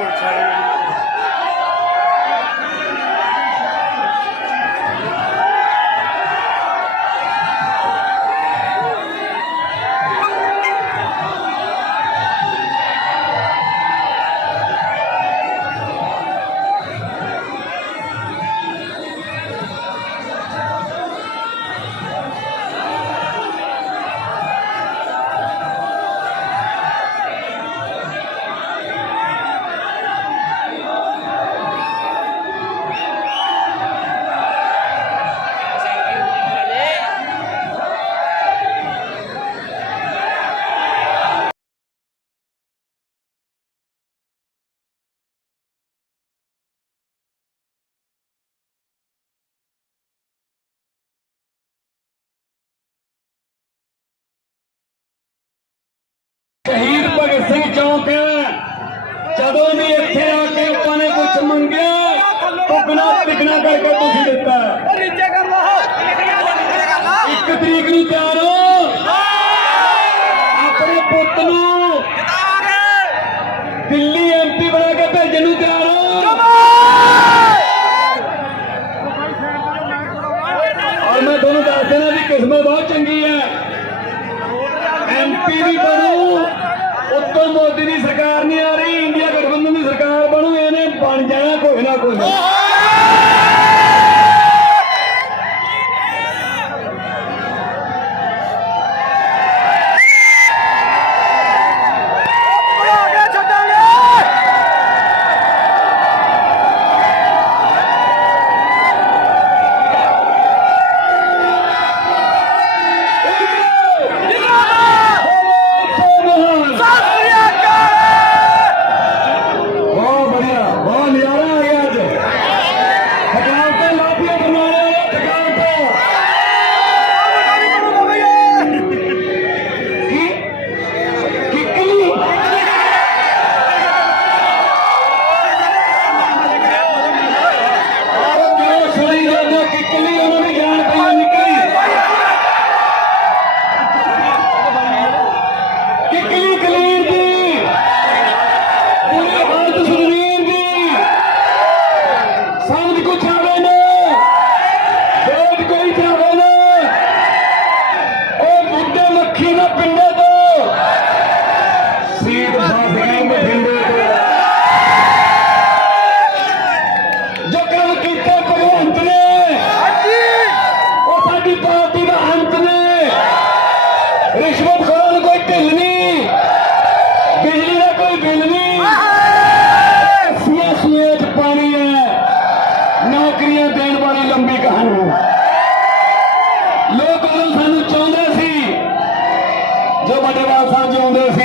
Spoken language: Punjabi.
ਪੁਲਿਸ ਵਾਲੇ ਸ਼ਹੀਦ ਭਗਤ ਸਿੰਘ ਚੌਂਕ ਜਦੋਂ ਵੀ ਇੱਥੇ ਆ ਕੇ ਆਪਾਂ ਨੇ ਕੁਝ ਮੰਗਿਆ ਦੁੱਗਣਾ ਤਿੱਗਣਾ ਕਰਕੇ ਤੁਸੀਂ ਦਿੱਤਾ। ਨੀਚੇ ਕਰ ਲੋ ਇੱਕ ਤਰੀਕ ਨੂੰ ਤਿਆਰ ਹੋ। ਆਪਣੇ ਪੁੱਤ ਨੂੰ ਦਿੱਲੀ ਐਮਪੀ ਬਣਾ ਕੇ ਭੇਜਣ ਨੂੰ ਤਿਆਰ ਹੋ। ਔਰ ਮੈਂ ਤੁਹਾਨੂੰ ਦੱਸ ਦੇਣਾ ਵੀ ਕਿਸਮਤ ਬਹੁਤ ਚੰਗੀ ਹੈ। ਐਮਪੀ ਵੀ ਬਣੂ। ਉੱਤੋਂ ਮੋਦੀ ਦੀ ਸਰਕਾਰ ਨਹੀਂ ਆ ਰਹੀ, ਇੰਡੀਆ ਗਠਬੰਧਨ ਦੀ ਸਰਕਾਰ ਬਣੂ, ਇਹਨੇ ਬਣ ਜਾਣਾ ਕੋਈ ਨਾ ਕੋਈ। ਸੀਟ ਫਸ ਗਈ ਬਠਿੰਡੇ ਤੋਂ ਜੋ ਕੰਮ ਕੀਤਾ ਭਗਵੰਤ ਨੇ ਉਹ ਸਾਡੀ ਪਾਰਟੀ ਦਾ ਅੰਤ ਨੇ। ਰਿਸ਼ਵਤ ਖੋਰਾਂ ਨੂੰ ਕੋਈ ਢਿੱਲ ਨਹੀਂ ਬਿਜਲੀ ਦਾ ਕੋਈ ਬਿੱਲ ਨਹੀਂ। ਸੀਏ ਸੀਏ ਚ ਪਾਣੀ ਹੈ ਨੌਕਰੀਆਂ ਦੇਣ ਵਾਲੀ ਲੰਬੀ ਕਹਾਣੀ। ਲੋਕ ਉਦੋਂ ਸਾਨੂੰ ਚਾਹੁੰਦੇ ਸੀ ਜੋ ਵੱਡੇ ਬਾਲ ਸਾਹਿਬ ਜਿਉਂਦੇ ਸੀ